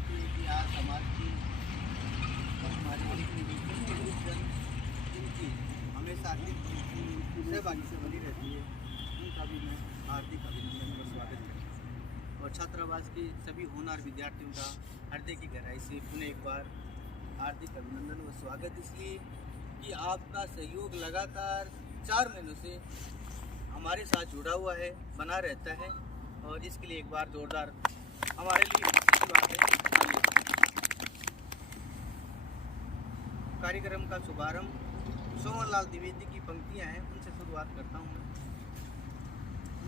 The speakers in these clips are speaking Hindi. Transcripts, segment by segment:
बात ये है कि आज समाज की हमारी जिनकी हमेशा आर्थिक सहभागी से बनी रहती है, उनका भी मैं हार्दिक अभिनंदन और स्वागत करता हूँ। और छात्रावास के सभी होनहार विद्यार्थियों का हृदय की गहराई से पुनः एक बार हार्दिक अभिनंदन और स्वागत, इसलिए कि आपका सहयोग लगातार 4 महीनों से हमारे साथ जुड़ा हुआ है, बना रहता है, और इसके लिए एक बार जोरदार हमारे लिए बात है। कार्यक्रम का शुभारंभ सोमनलाल द्विवेदी की पंक्तियां हैं, उनसे शुरुआत करता हूँ मैं।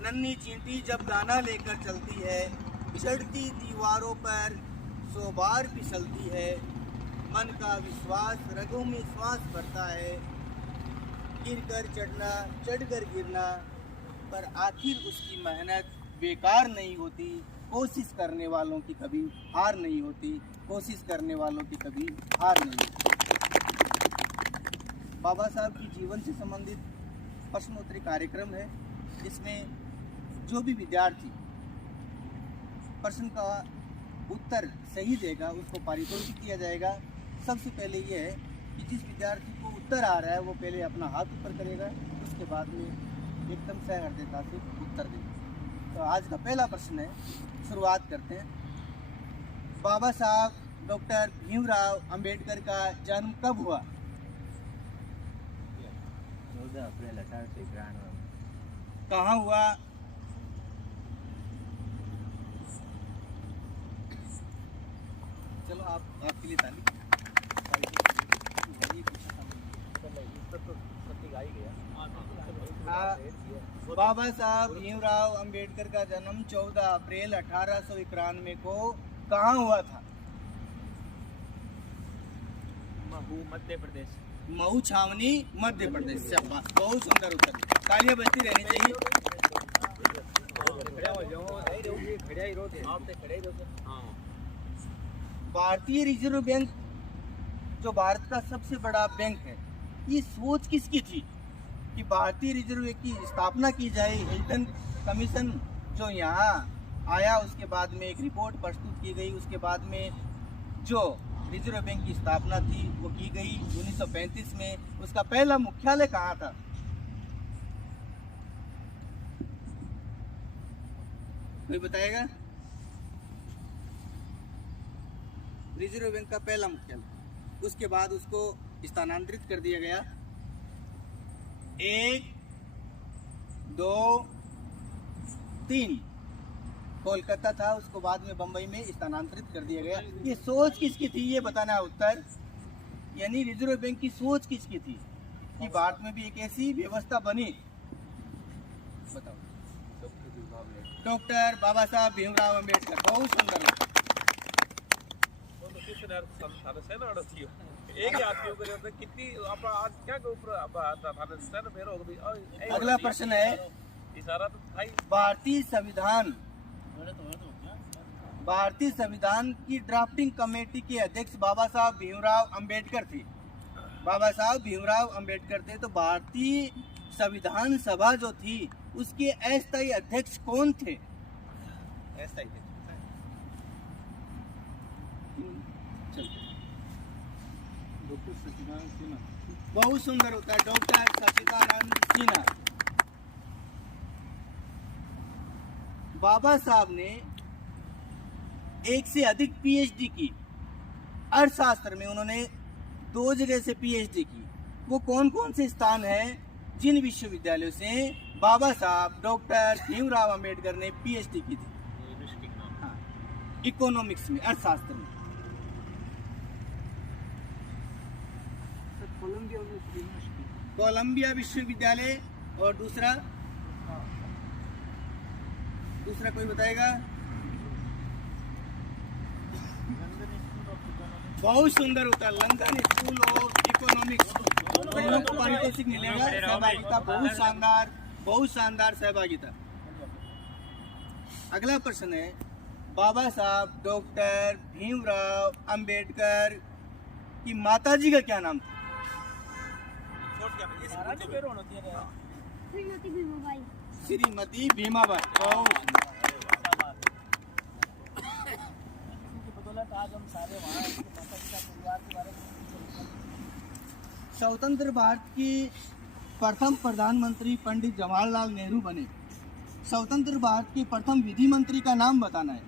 नन्ही चींटी जब दाना लेकर चलती है, चढ़ती दीवारों पर 100 बार फिसलती है, मन का विश्वास रगों में श्वास भरता है, गिर कर चढ़ना चढ़ कर गिरना, पर आखिर उसकी मेहनत बेकार नहीं होती, कोशिश करने वालों की कभी हार नहीं होती, कोशिश करने वालों की कभी हार नहीं होती। बाबा साहब की जीवन से संबंधित प्रश्नोत्तरी कार्यक्रम है। इसमें जो भी विद्यार्थी प्रश्न का उत्तर सही देगा उसको पारितोषिक दिया जाएगा। सबसे पहले ये है कि जिस विद्यार्थी को उत्तर आ रहा है वो पहले अपना हाथ ऊपर करेगा, उसके बाद में एकदम सहृदयता से उत्तर देगा। तो आज का पहला प्रश्न है, शुरुआत करते हैं। बाबा साहब डॉक्टर भीमराव अंबेडकर का जन्म कब हुआ? 14 अप्रैल 1891। कहाँ हुआ? चलो आपके लिए ताली। बाबा साहब भीमराव अंबेडकर का जन्म 14 अप्रैल 1891 को कहाँ हुआ था? महू, मध्य प्रदेश। महू छावनी, मध्य प्रदेश। शाबाश, बहुत सुंदर उत्तर। तालियां बजती रहनी चाहिए। भारतीय रिजर्व बैंक जो भारत का सबसे बड़ा बैंक है, ये सोच किसकी थी कि भारतीय रिजर्व बैंक की स्थापना की जाए? हिल्टन कमीशन जो यहाँ आया, उसके बाद में एक रिपोर्ट प्रस्तुत की गई, उसके बाद में जो रिजर्व बैंक की स्थापना थी वो की गई 1935 में। उसका पहला मुख्यालय कहाँ था? कोई बताएगा? रिजर्व बैंक का पहला मुख्यालय। उसके बाद उसको स्थानांतरित कर दिया गया। 1, 2, 3 कोलकाता था, उसको बाद में बंबई में स्थानांतरित कर दिया गया। ये सोच किसकी थी, ये बताना है उत्तर। यानी रिजर्व बैंक की सोच किसकी थी कि भारत में भी एक ऐसी व्यवस्था बनी? बताओ। डॉक्टर बाबा साहब भीमराव अंबेडकर। बहुत सुंदर। अगला प्रश्न है, भारतीय संविधान की ड्राफ्टिंग कमेटी के अध्यक्ष बाबा साहब भीमराव अंबेडकर थे। बाबा साहब भीमराव अंबेडकर थे, तो भारतीय संविधान सभा जो थी उसके अस्थायी अध्यक्ष कौन थे? डॉक्टर सचिदानंद सिन्हा। बहुत सुंदर होता है, डॉक्टर सचिदानंद सिन्हा। बाबा साहब ने एक से अधिक पीएचडी की। अर्थशास्त्र में उन्होंने 2 जगह से पीएचडी की। वो कौन कौन से स्थान हैं जिन विश्वविद्यालयों से बाबा साहब डॉक्टर भीमराव अंबेडकर ने पीएचडी की थी? हाँ, इकोनॉमिक्स में, अर्थशास्त्र में। कोलंबिया विश्वविद्यालय। और दूसरा कोई बताएगा? बहुत सुंदर होता है, लंदन स्कूल ऑफ इकोनॉमिक्स। दोनों को पारितोषिक मिलेगा। सहभागिता बहुत शानदार सहभागिता। अगला प्रश्न है, बाबा साहब डॉक्टर भीमराव अंबेडकर की माताजी का क्या नाम था? श्रीमती भीमाबाई। आज हम सारे वहाँ हैं, तो माता पिता परिवार के बारे में कुछ बताइए। स्वतंत्र भारत के प्रथम प्रधानमंत्री पंडित जवाहरलाल नेहरू बने। स्वतंत्र भारत के प्रथम विधि मंत्री का नाम बताना है।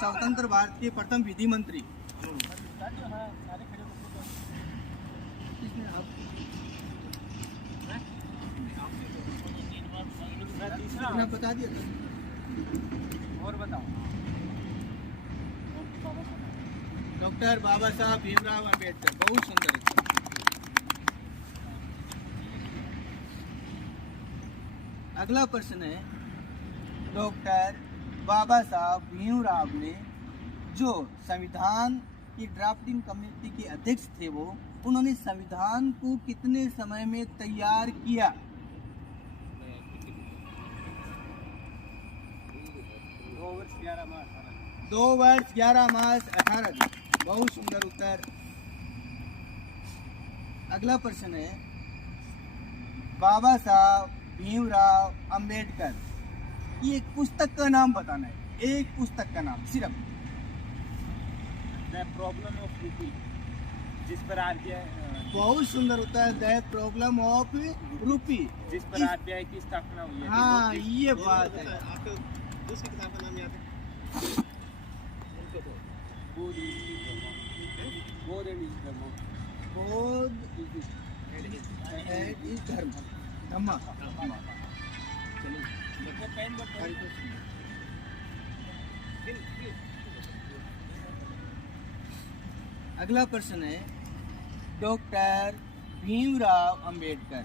स्वतंत्र भारत के प्रथम विधि मंत्री हाँ, सारे खड़े होकर मैं बता दिया था। और बताओ। डॉक्टर बाबा साहब भीमराव अंबेडकर। बहुत सुंदर है। अगला प्रश्न है, डॉक्टर बाबा साहब भीमराव ने जो संविधान की ड्राफ्टिंग कमेटी के अध्यक्ष थे, उन्होंने संविधान को कितने समय में तैयार किया? 2 वर्ष 11 मास 18 दिन। बहुत सुंदर उत्तर। अगला प्रश्न है, बाबा साहब भीमराव अंबेडकर की एक पुस्तक का नाम बताना है। एक पुस्तक का नाम सिर्फ। द प्रॉब्लम ऑफ यूपी, जिस पर आरबीआई बहुत सुंदर उत्तर। द प्रॉब्लम ऑफ रूपी, जिस पर आरबीआई की स्थापना हुई है। हाँ, ये बात है। आपको दूसरी किताब का नाम याद है? बोध एंड धर्म। बोध एंड धर्म, धम्मा। अगला प्रश्न है, डॉक्टर भीमराव अंबेडकर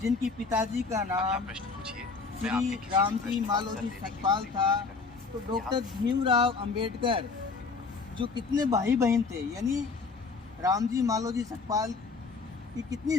जिनकी पिताजी का नाम श्री रामजी मालोजी सतपाल था, तो डॉक्टर भीमराव अंबेडकर जो कितने भाई बहन थे, यानी रामजी मालोजी सतपाल की कितनी